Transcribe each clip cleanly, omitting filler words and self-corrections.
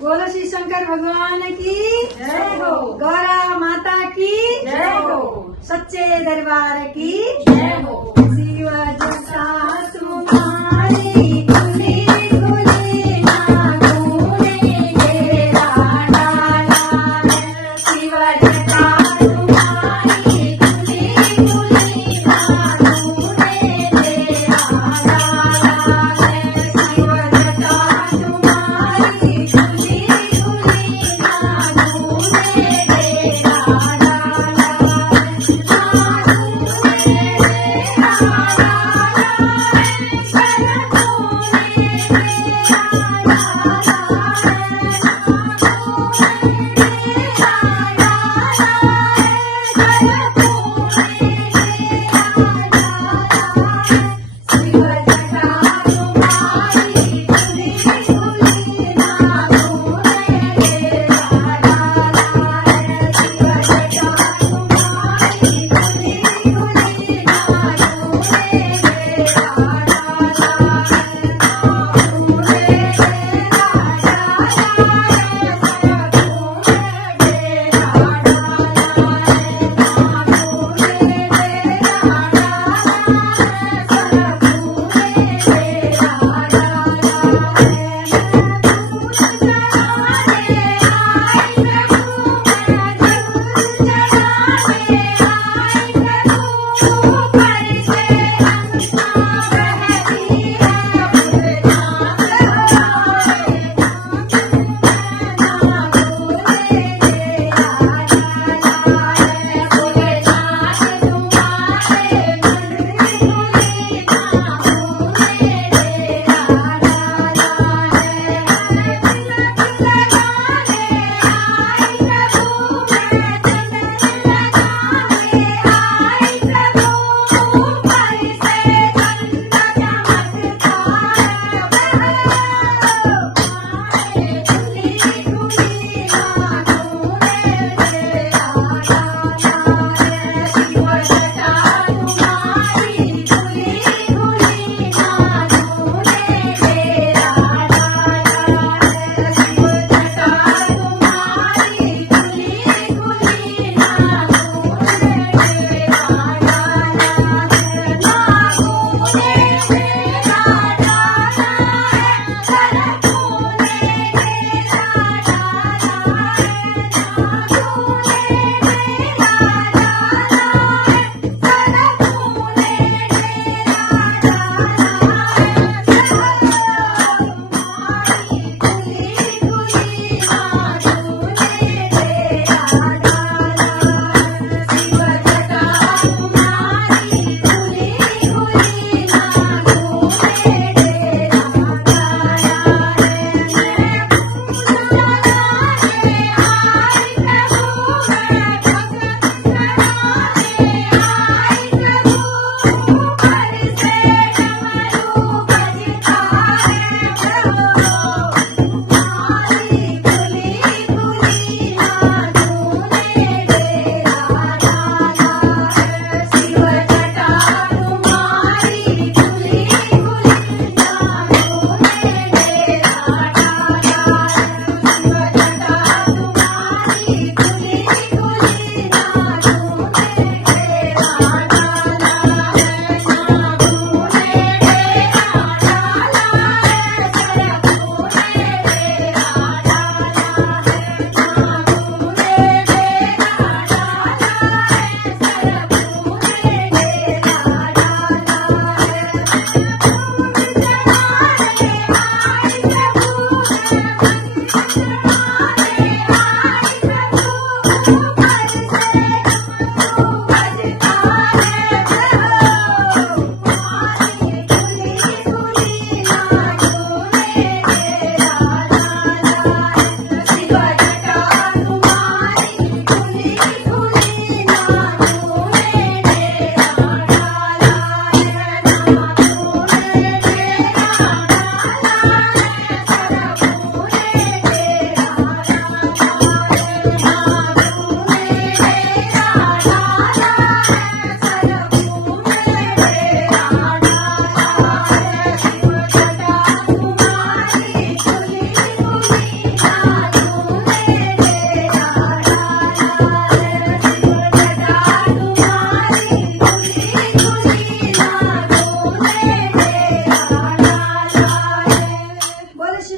बोलो श्री शंकर भगवान की जय हो। गौरा माता की जय हो। सच्चे दरबार की जय हो। शिव जैसा तुम्हारी खुली खुली नागों ने घेरा डाला है। शिव जैसा तुम्हारी खुली खुली नागों ने घेरा डाला है। शिव जैसा तुम्हारी खुली खुली नागों ने घेरा डाला है। नागों ने घेरा डाला है।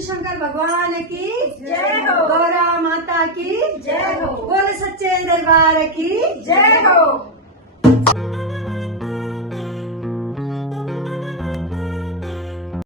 शंकर भगवान की जय हो। गौरा माता की जय हो। बोले सच्चे दरबार की जय हो।